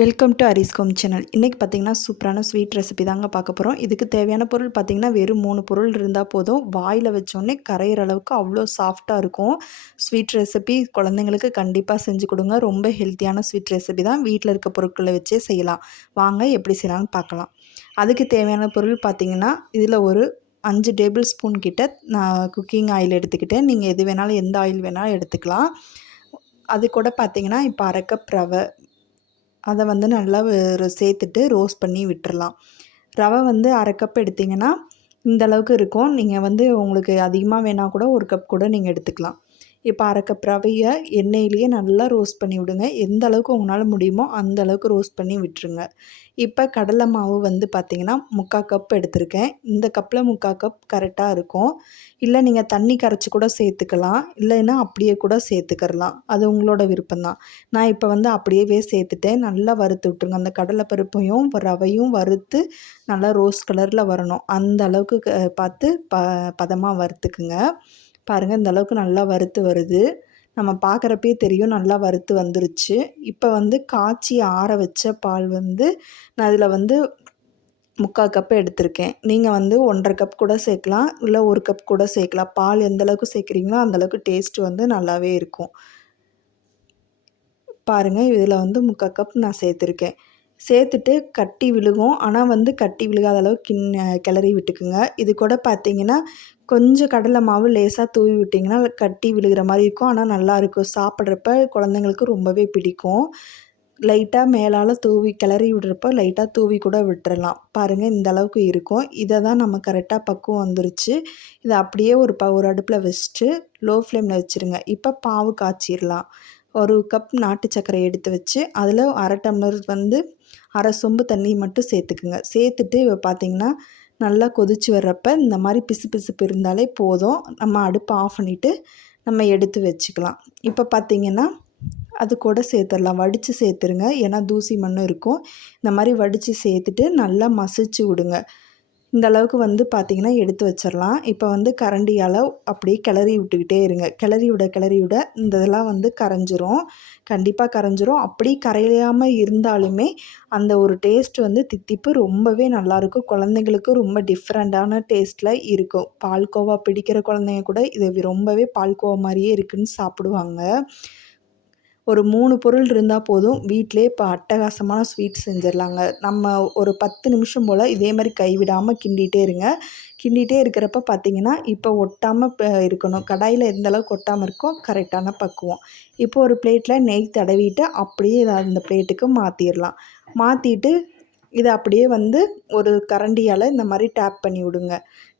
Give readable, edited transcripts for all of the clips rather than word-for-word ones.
Welcome to அரிஸ்கோம் channel. இன்றைக்கி பார்த்திங்கன்னா சூப்பரான ஸ்வீட் ரெசிபி தாங்க பார்க்க போகிறோம். இதுக்கு தேவையான பொருள் பார்த்திங்கன்னா வெறும் 3 பொருள் இருந்தால் போதும். வாயில் வச்சோடனே கரையிற அளவுக்கு அவ்வளோ சாஃப்டாக இருக்கும். ஸ்வீட் ரெசிபி குழந்தைங்களுக்கு கண்டிப்பாக செஞ்சு கொடுங்க. ரொம்ப ஹெல்த்தியான ஸ்வீட் ரெசிபி தான். வீட்டில் இருக்க பொருட்களை வச்சே செய்யலாம். வாங்க எப்படி செய்யலாம்னு பார்க்கலாம். அதுக்கு தேவையான பொருள் பார்த்திங்கன்னா இதில் ஒரு 5 டேபிள் ஸ்பூன் கிட்ட நான் குக்கிங் ஆயில் எடுத்துக்கிட்டேன். நீங்கள் எது வேணாலும் எந்த ஆயில் வேணாலும் எடுத்துக்கலாம். அது கூட பார்த்திங்கன்னா இப்போ 1/2 கப் ரவை, அதை வந்து நல்லா சேர்த்துட்டு ரோஸ்ட் பண்ணி விட்டுறலாம். ரவை வந்து 1/2 கப் எடுத்திங்கன்னா இந்த அளவுக்கு இருக்கும். நீங்கள் வந்து உங்களுக்கு அதிகமாக வேணால் கூட 1 கப் கூட நீங்கள் எடுத்துக்கலாம். இப்போ 1/2 கப் ரவையை எண்ணெயிலேயே நல்லா ரோஸ்ட் பண்ணி விடுங்க. எந்த அளவுக்கு உங்களால் முடியுமோ அந்த அளவுக்கு ரோஸ்ட் பண்ணி விட்டுருங்க. இப்போ கடலை மாவு வந்து பார்த்திங்கன்னா 3/4 கப் எடுத்திருக்கேன். இந்த கப்பில் 3/4 கப் கரெக்டாக இருக்கும். இல்லை நீங்கள் தண்ணி கரைச்சி கூட சேர்த்துக்கலாம், இல்லைன்னா அப்படியே கூட சேர்த்துக்கிறலாம். அது உங்களோட விருப்பம்தான். நான் இப்போ வந்து அப்படியே சேர்த்துட்டேன். நல்லா வறுத்து விட்டுருங்க. அந்த கடலைப்பருப்பையும் ரவையும் வறுத்து நல்லா ரோஸ் கலரில் வரணும். அந்த அளவுக்கு பார்த்து பதமாக வறுத்துக்குங்க. பாருங்கள், இந்த அளவுக்கு நல்லா வறுத்து வருது. நம்ம பார்க்குறப்பே தெரியும் நல்லா வறுத்து வந்துருச்சு. இப்போ வந்து காய்ச்சி ஆற வச்ச பால் வந்து நான் அதில் வந்து 3/4 கப் எடுத்திருக்கேன். நீங்கள் வந்து 1/2 கப் கூட சேர்க்கலாம், இல்லை 1 கப் கூட சேர்க்கலாம். பால் எந்த அளவுக்கு சேர்க்குறீங்களோ அந்தளவுக்கு டேஸ்ட் வந்து நல்லாவே இருக்கும். பாருங்கள், இதில் வந்து 3/4 கப் நான் சேர்த்துருக்கேன். சேர்த்துட்டு கட்டி விழுகும். ஆனால் வந்து கட்டி விழுகாத அளவுக்கு கிளறி விட்டுக்குங்க. இது கூட பார்த்திங்கன்னா கொஞ்சம் கடலை மாவு லேசாக தூவி விட்டிங்கன்னா கட்டி விழுகிற மாதிரி இருக்கும். ஆனால் நல்லாயிருக்கும். சாப்பிட்றப்ப குழந்தைங்களுக்கு ரொம்பவே பிடிக்கும். லைட்டாக மேலால் தூவி கிளறி விடுறப்போ லைட்டாக தூவி கூட விட்டுறலாம். பாருங்கள், இந்த அளவுக்கு இருக்கும். இதை தான் நம்ம கரெக்டாக பக்குவம் வந்துருச்சு. இதை அப்படியே ஒரு அடுப்பில் வச்சுட்டு லோ ஃப்ளேமில் வச்சுருங்க. இப்போ பாவு காய்ச்சிடலாம். 1 கப் நாட்டு சர்க்கரை எடுத்து வச்சு அதில் 1/2 டம்ளர் வந்து 1/2 சொம்பு தண்ணி மட்டும் சேர்த்துக்குங்க. சேர்த்துட்டு பார்த்திங்கன்னா நல்லா கொதித்து வர்றப்ப இந்த மாதிரி பிசுபிசுப்பு இருந்தாலே போதும். நம்ம அடுப்பை ஆஃப் பண்ணிவிட்டு நம்ம எடுத்து வச்சுக்கலாம். இப்போ பார்த்திங்கன்னா அது கூட சேர்த்துடலாம். வடித்து சேர்த்துருங்க, ஏன்னா தூசி மண்ணும் இருக்கும். இந்த மாதிரி வடித்து சேர்த்துட்டு நல்லா மசிச்சு விடுங்க. இந்த அளவுக்கு வந்து பார்த்திங்கன்னா எடுத்து வச்சிடலாம். இப்போ வந்து கரண்டியால் அப்படியே கிளறி விட்டுக்கிட்டே இருங்க. கிளறி விட இந்த இதெல்லாம் வந்து கரைஞ்சிரும். கண்டிப்பாக கரைஞ்சிரும். அப்படி கரையாமல் இருந்தாலுமே அந்த ஒரு டேஸ்ட் வந்து தித்திப்பு ரொம்பவே நல்லாயிருக்கும். குழந்தைங்களுக்கு ரொம்ப டிஃப்ரெண்ட்டான டேஸ்ட்டில் இருக்கும். பால்கோவா பிடிக்கிற குழந்தைங்க கூட இதை ரொம்பவே பால்கோவா மாதிரியே இருக்குதுன்னு சாப்பிடுவாங்க. ஒரு 3 பொருள் இருந்தால் போதும். வீட்டிலே இப்போ அட்டகாசமான ஸ்வீட் செஞ்சிடலாங்க. நம்ம ஒரு 10 நிமிஷம் போல் இதே மாதிரி கைவிடாமல் கிண்டிகிட்டே இருங்க. கிண்டிகிட்டே இருக்கிறப்ப பார்த்திங்கன்னா இப்போ ஒட்டாமல் இருக்கணும். கடாயில் எந்த அளவுக்கு ஒட்டாமல் இருக்கோ கரெக்டான பக்குவம். இப்போ ஒரு பிளேட்டில் நெய் தடவிட்டு அப்படியே அந்த பிளேட்டுக்கு மாற்றிடலாம். மாற்றிட்டு இதை அப்படியே வந்து ஒரு கரண்டியால் இந்த மாதிரி டேப் பண்ணி விடுங்க.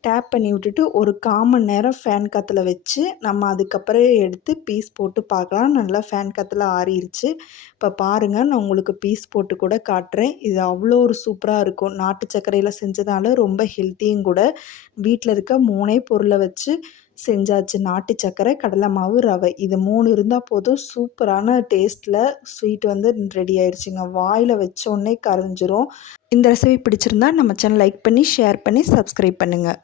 டேப் பண்ணி விட்டுட்டு ஒரு 1/4 மணி நேரம் ஃபேன் காற்றுல வச்சு நம்ம அதுக்கப்புறம் எடுத்து பீஸ் போட்டு பார்க்கலாம். நல்லா ஃபேன் காற்றுல ஆறிடுச்சு. இப்போ பாருங்கள், நான் உங்களுக்கு பீஸ் போட்டு கூட காட்டுறேன். இது அவ்வளோ ஒரு சூப்பராக இருக்கும். நாட்டு சர்க்கரையில் செஞ்சதால ரொம்ப ஹெல்த்தியும் கூட. வீட்டில் இருக்க 3 பொருளை வச்சு செஞ்சாச்சு. நாட்டு சர்க்கரை, கடலை மாவு, ரவை, இது 3 இருந்தால் போதும். சூப்பரான டேஸ்ட்டில் ஸ்வீட் வந்து ரெடி ஆயிடுச்சுங்க. வாயில் வச்சோடனே கரைஞ்சிரும். இந்த ரெசிபி பிடிச்சிருந்தா நம்ம சேனல் லைக் பண்ணி, ஷேர் பண்ணி, சப்ஸ்கிரைப் பண்ணுங்கள்.